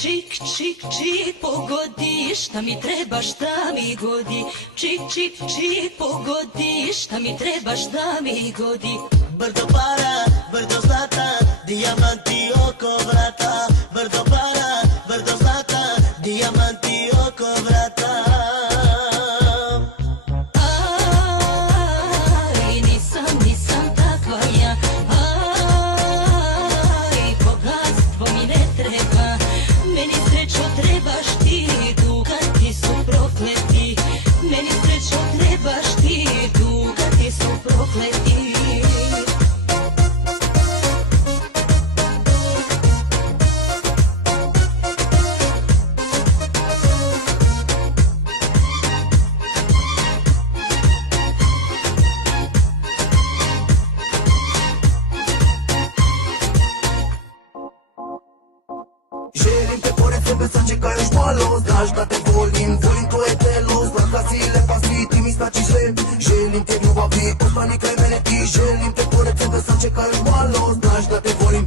Čik, čik, čik, pogodi, šta mi treba, šta mi godi. Čik, čik, čik, pogodi, šta mi treba, šta mi godi. Brdo para, brdo zlata, dijamanti oko vrata. Brdo para, brdo zlata, dijamanti oko vrata. Aj, nisam takva ja. Aj, bogatstvo mi ne treba. Meni srećo trebaš ti, dugati su prokleti. Meni srećo trebaš ti, dugati su prokleti. Želim te pored sebe sad čeka još malo. Znaš da te volim, to je telo. Znam da si lepa, svi ti mi značiš sve. Želim te ljubavi, ostani kraj mene ti. Želim te pored sebe sad čeka još malo. Znaš da te volim,